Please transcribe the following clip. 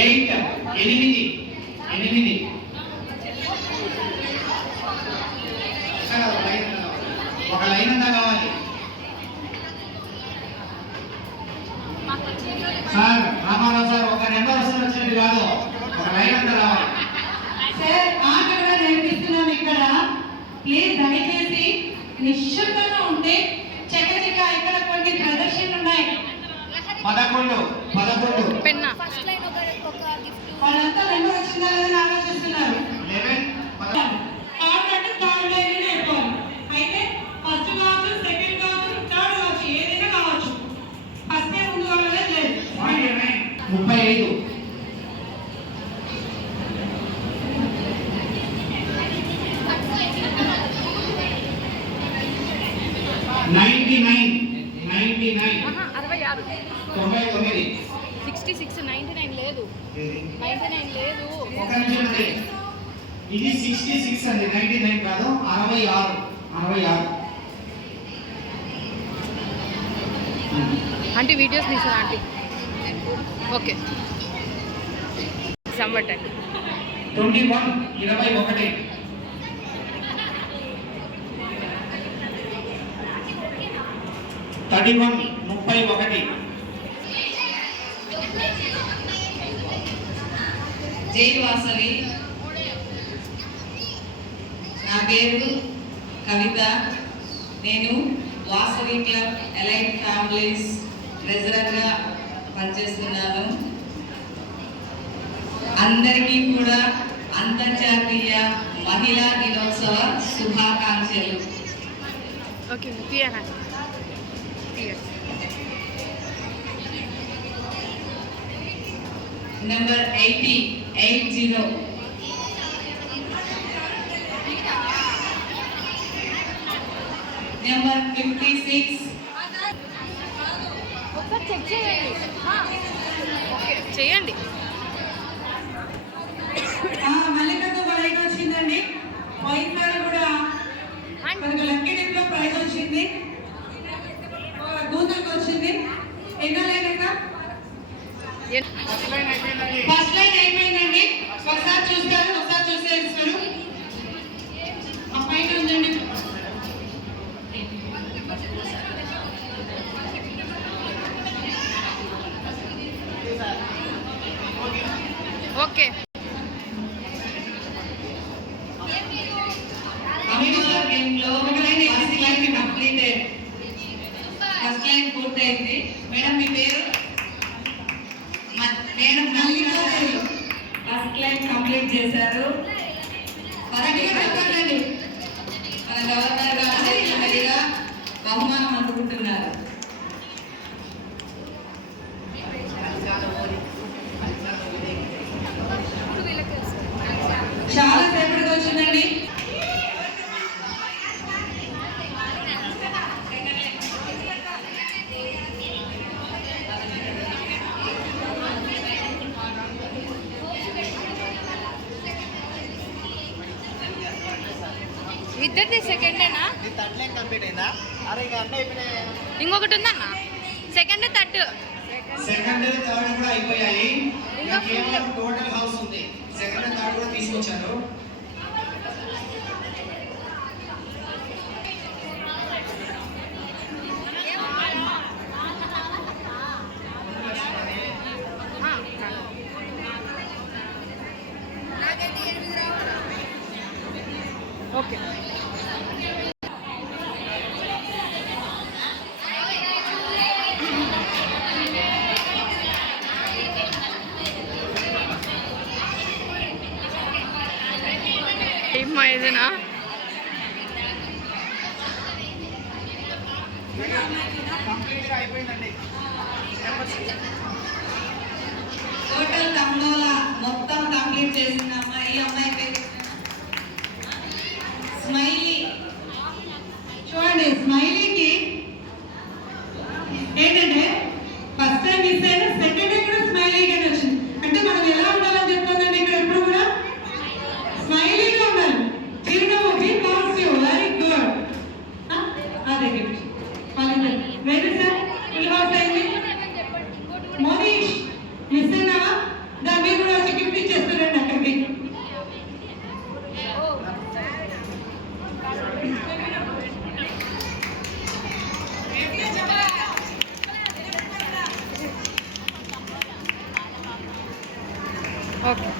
8 ఎనిమిది ఎనిమిది ఒక లైన్ అంతా కావాలి సార్. రామారావు సార్ ఒక నెంబర్ వచ్చినట్టు కాదు, ఒక లైన్ అంతా రావాలి సార్. ఆట కూడా నేర్పిస్తున్నాం ఇక్కడ. ప్లీజ్ దయచేసి నిశ్శబ్దంగా ఉంటే చకచక ఇక్కడ కొన్ని ప్రదర్శనలు ఉన్నాయి. 11 వాళ్ళంతా నెంబర్ వచ్చిందా లేదని ఆలోచిస్తున్నారు. 11 అయితే ఫస్ట్ కావచ్చు, సెకండ్ కావచ్చు, థర్డ్ కావచ్చు, ఏదైనా కావచ్చు. ఫస్ట్ ముందు కావాలనే లేదు. 35 ఇది 66 అండి, 99 కాదు, 66 ఆంటీ వీడియోస్ తీసారా ఆంటీ? ఓకే సంబట్టండి. 21 21 31 జై వాసవి. నా పేరు కవిత. నేను వాసవి క్లబ్ ఎలైట్ ఫ్యామిలీస్ ట్రెజరర్గా పనిచేస్తున్నాను. అందరికీ కూడా అంతర్జాతీయ మహిళా దినోత్సవ శుభాకాంక్షలు. నెంబర్ 80 నెంబర్ 56 ఒకసారి చెక్ చేయండి. మల్లికకు ప్రైజ్ వచ్చిందండి. పోయినసారి కూడా మనకు లక్కీ డిప్లో ప్రైజ్ వచ్చింది, గూగుల్కి వచ్చింది. ఎన్నో లైన్ ఫస్ట్ లైన్ అయిపోయిందండి. ఒకసారి చూస్తారు, ఒకసారి చూస్తే ఇస్తారు. అమ్మాయి ఉందండి. ఓకే ఫస్ట్ లైన్ పూర్తయింది. మేడం మీ పేరు? మేడం ఫస్ట్ లైన్ కంప్లీట్ చేశారు. చెప్పండి. మన గవర్నర్ గారు మరిగా బహుమానం అందుకుంటున్నారు. చాలా సేపటికి వచ్చిందండి. ఇద్దరిది సెకండేనా? ఇంకొకటి ఉందన్న. సెకండ్ థర్డ్ కూడా అయిపోయాయి. కేవలం టోటల్ హౌస్ ఉంది. సెకండ్ థర్డ్ కూడా తీసుకొచ్చారు. ఓకే ఏమ్మా ఏదైనా టోటల్ తండోలా మొత్తం కంప్లీట్ చేసిన అమ్మాయి. అమ్మాయి పేరు స్మైలీ. చూడండి, స్మైలీకి ఏంటంటే ఫస్ట్ టైం మిస్ అయినా సెకండ్ టైం కూడా స్మైలీగానే వచ్చింది. అంటే మనం ఎలా ఉండాలని చెప్తుందండి ఇక్కడ ఎప్పుడు కూడా స్మైలీగా ఉండాలి. చిరునవ్వు, బీ పాజిటివ్. Very good. అదే gift very sir. Full house అయింది. మోనీష్ మిస్ అయినావా? The okay